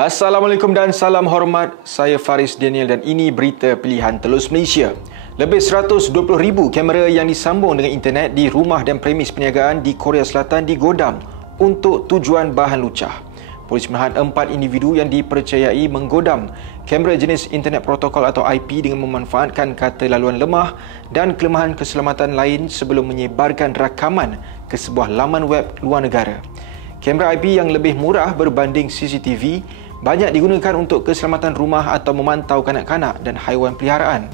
Assalamualaikum dan salam hormat. Saya Faris Daniel dan ini berita pilihan Telus Malaysia. Lebih 120,000 kamera yang disambung dengan internet di rumah dan premis perniagaan di Korea Selatan digodam untuk tujuan bahan lucah. Polis menahan 4 individu yang dipercayai menggodam kamera jenis internet protokol atau IP dengan memanfaatkan kata laluan lemah dan kelemahan keselamatan lain sebelum menyebarkan rakaman ke sebuah laman web luar negara. Kamera IP yang lebih murah berbanding CCTV banyak digunakan untuk keselamatan rumah atau memantau kanak-kanak dan haiwan peliharaan.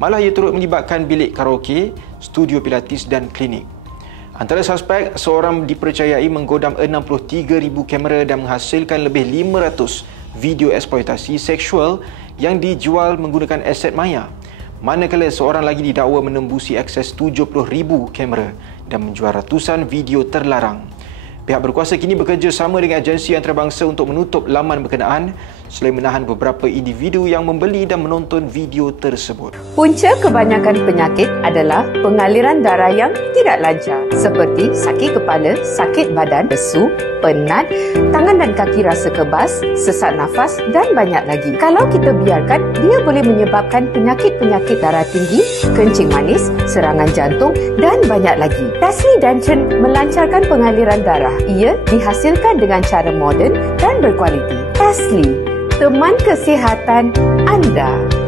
Malah ia turut melibatkan bilik karaoke, studio pilates dan klinik. Antara suspek, seorang dipercayai menggodam 63,000 kamera dan menghasilkan lebih 500 video eksploitasi seksual yang dijual menggunakan aset maya. Manakala seorang lagi didakwa menembusi akses 70,000 kamera dan menjual ratusan video terlarang. Pihak berkuasa kini bekerjasama dengan agensi antarabangsa untuk menutup laman berkenaan selain menahan beberapa individu yang membeli dan menonton video tersebut. Punca kebanyakan penyakit adalah pengaliran darah yang tidak lancar seperti sakit kepala, sakit badan, lesu, penat, tangan dan kaki rasa kebas, sesak nafas dan banyak lagi. Kalau kita biarkan, dia boleh menyebabkan penyakit-penyakit darah tinggi, kencing manis, serangan jantung dan banyak lagi. Tasli Dancen melancarkan pengaliran darah. Ia dihasilkan dengan cara moden dan berkualiti. Tasli, teman kesihatan anda.